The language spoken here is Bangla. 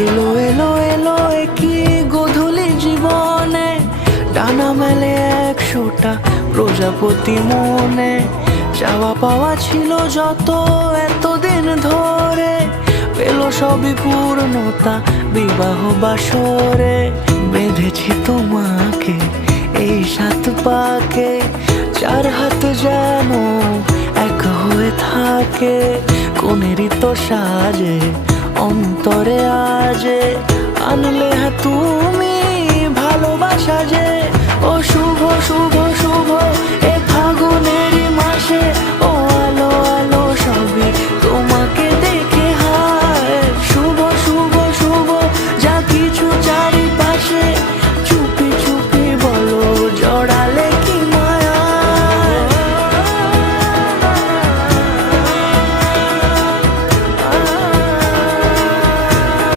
এলো এলো এলো কি গোধূলি জীবনে, ডানা মেলে 100টা প্রজাপতি মনে। চাওয়া পাওয়া ছিল যত এতদিন ধরে, পেল সবই পূর্ণতা বিবাহ বাসরে। বেঁধেছি তোমাকে এই 7 পাকে, 4 হাত যেন এক হয়ে থাকে। কোনেরই তো সাজে অন্তরে আজে আনলে তুমি